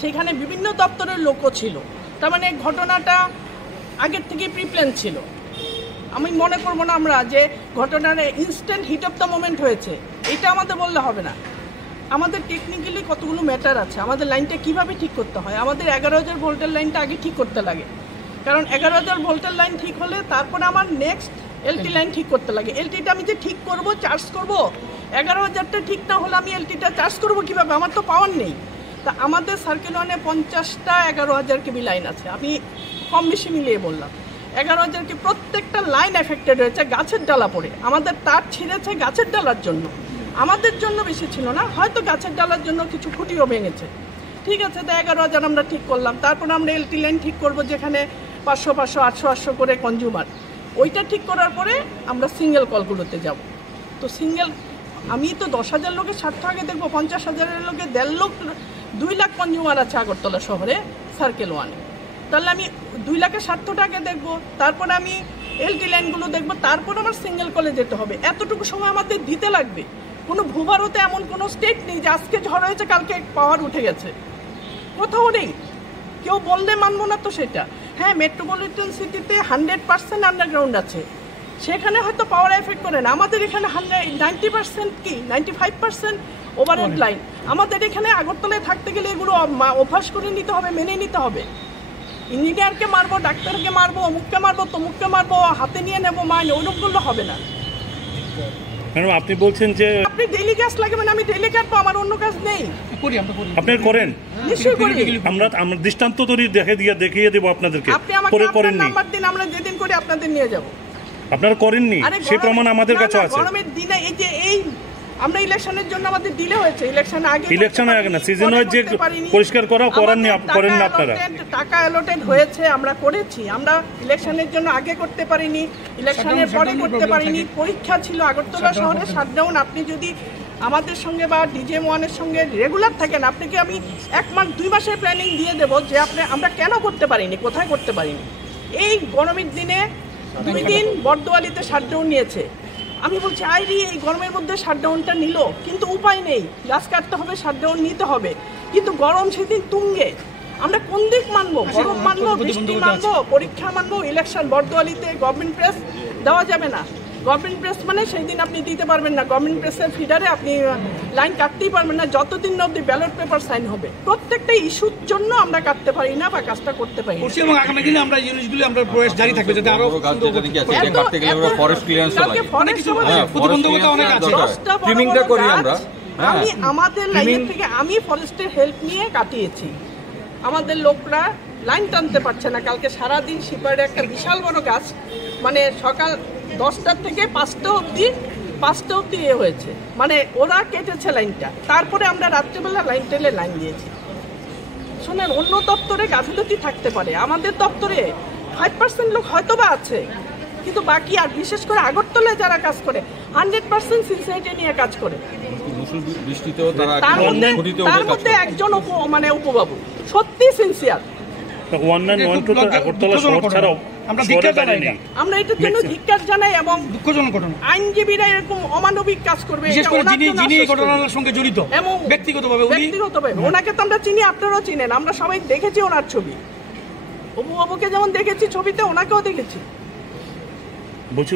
সেখানে বিভিন্ন দপ্তরের লোকও ছিল। তার মানে ঘটনাটা আগের থেকে প্রিপ্ল্যান ছিল। আমি মনে করবো না আমরা যে ঘটনার instant heat of the moment হয়েছে, এটা আমাদের বললে হবে না। আমাদের টেকনিক্যালি কতগুলো ম্যাটার আছে, আমাদের লাইনটা কিভাবে ঠিক করতে হয়। আমাদের 11,000 ভোল্টের লাইনটা আগে ঠিক করতে লাগে, কারণ 11,000 ভোল্টের লাইন ঠিক হলে তারপরে আমার নেক্সট এলটি লাইন ঠিক করতে লাগে। এলটিটা আমি যে ঠিক করব, চার্জ করব, 11,000টা ঠিক না হলে আমি এলটিটা চার্জ করব কীভাবে? আমার তো পাওয়ার নেই। তা আমাদের সার্কেল ওয়ানে 50টা 11,000 কেবি লাইন আছে, আমি কম বেশি মিলিয়ে বললাম। 11,000 কে প্রত্যেকটা লাইন এফেক্টেড হয়েছে গাছের ডালা পড়ে। আমাদের তার ছিঁড়েছে গাছের ডালার জন্য, আমাদের জন্য বেশি ছিল না, হয়তো গাছের ডালার জন্য কিছু খুঁটিও ভেঙেছে। ঠিক আছে, তো 11,000 আমরা ঠিক করলাম। তারপর আমরা এলটি লাইন ঠিক করব, যেখানে 500 500 800 800 করে কনজিউমার। ওইটা ঠিক করার পরে আমরা সিঙ্গেল কলগুলোতে যাব। তো সিঙ্গেল আমি তো 10,000 লোকের স্বার্থ আগে দেখবো, 50,000 লোকে 1.5 লাখ 2 লাখ কনজিউমার আছে আগরতলা শহরে সার্কেল ওয়ানে। তাহলে আমি 2 লাখের স্বার্থটা আগে দেখবো, তারপরে আমি এলটি লাইনগুলো দেখবো, তারপর আমার সিঙ্গেল কলে যেতে হবে। এতটুকু সময় আমাদের দিতে লাগবে। কোনো ভূভারতে এমন কোনো স্টেট নেই যে আজকে ঝড় হয়েছে কালকে পাওয়ার উঠে গেছে, কোথাও নেই। কেউ বললে মানবো না তো সেটা। হ্যাঁ, মেট্রোপলিটন সিটিতে 100% আন্ডারগ্রাউন্ড আছে, সেখানে হয়তো পাওয়ার এফেক্ট করে না। আমাদের এখানে 90% কি 95% ওভারহেড লাইন। আমাদের এখানে আগরতলায় থাকতে গেলে এগুলো অভ্যাস করে নিতে হবে, মেনে নিতে হবে। ইঞ্জিনিয়ারকে মারবো, ডাক্তারকে মারবো, অমুককে মারবো, তমুককে মারবো, হাতে নিয়ে নেবো মাইন, ওইরকমগুলো হবে না। ম্যাডাম, আপনি বলছেন যে আপনি ডেইলি গ্যাস লাগাবেন, আমি ডেইলি কাটবো, আমার অন্য কাজ নেই। আপনি করেন? নিশ্চয়ই করি। আমরা দৃষ্টান্ত তৈরি দেখিয়ে দেবো আপনাদেরকে। আপনি আমাকে আপনার নাম্বার দিন, আমরা যেদিন করি আপনাদের নিয়ে যাব। আপনারা করেননি, সেই প্রমাণ আমাদের কাছে আছে। গরমের দিনে এই আমরা ইলেকশনের জন্য আমাদের ডিলে হয়েছে। ইলেকশনের আগে না, সিজন ওয়াইজ যে পরিষ্কার করেন না আপনারা। টাকা অ্যালোটেড হয়েছে, আমরা করেছি। আমরা ইলেকশনের জন্য আগে করতে পারিনি, ইলেকশনের পরে করতে পারিনি। পরীক্ষা ছিল আগরতলা শহরে শাটডাউন। আপনি যদি আমাদের সঙ্গে বা ডিজেএম ওয়ানের সঙ্গে রেগুলার থাকেন, আপনাকে আমি 1 মাস 2 মাসের প্ল্যানিং দিয়ে দেবো যে আমরা কেন করতে পারিনি, কোথায় করতে পারিনি। এই গরমের দিনে 2 দিন বর্দোয়ালিতে শাটডাউন নিয়েছে। আমি বলছি আইরি এই গরমের মধ্যে শাটডাউনটা নিল, কিন্তু উপায় নেই, গাছ কাটতে হবে, শাটডাউন নিতে হবে। কিন্তু গরম সেদিন তুঙ্গে, আমরা কোন দিক মানবো? গরম মানবো, বৃষ্টি মানবো, পরীক্ষা মানবো? ইলেকশন বর্দোয়ালিতে গভর্নমেন্ট প্রেস দেওয়া যাবে না। গভর্নমেন্ট প্রেস মানে সেই দিন আপনি দিতে পারবেন না, গভর্নমেন্ট প্রেসের ফিডারে আপনি লাইন কাটতেই পারবেন না যতদিন না অব্দি ব্যালট পেপার সাইন হবে। প্রত্যেকটা ইস্যুর জন্য আমরা কাটতে পারি না বা কাজটা করতে পারি না। এবং আগামী দিনে আমরা জিনিসগুলো আমরা প্রয়াস জারি থাকবে যাতে আরো কাটতে গেলে আমরা ফরেস্ট ক্লিয়ারেন্স লাগে, প্রতিবন্ধকতা অনেক আছে, ট্রিমিংটা করি আমরা। আমি আমাদের লাইনের থেকে আমি ফরেস্টের হেল্প নিয়ে কাটিয়েছি। আমাদের লোকরা লাইন টানতে পারছে না। কালকে সারাদিন শিপারে একটা বিশাল বড় গাছ, মানে সকাল 10টা থেকে 5টা অব্দি হয়েছে, মানে ওরা কেটেছে লাইনটা। তারপরে আমরা রাত্রেবেলা লাইন টেলে লাইন দিয়েছি। শোনেন, অন্য দপ্তরে গাফিলতি থাকতে পারে, আমাদের দপ্তরে 5% লোক হয়তো বা আছে, কিন্তু বাকি আর বিশেষ করে আগরতলায় যারা কাজ করে 100% সিনসিয়ারিটি নিয়ে কাজ করে। তার মধ্যে একজন মানে উপবাবু সত্যি সিনসিয়ার। আমরা এটার জন্য ধিক্কার জানাই এবং আইনজীবীরা এরকম অমানবিক কাজ করবে, সঙ্গে জড়িত এবং ব্যক্তিগতভাবে ওনাকে তো আমরা চিনি, আপনারাও চিনেন, আমরা সবাই দেখেছি ওনার ছবি। অপু বাবুকে যেমন দেখেছি ছবিতে, ওনাকেও দেখেছি। বলছি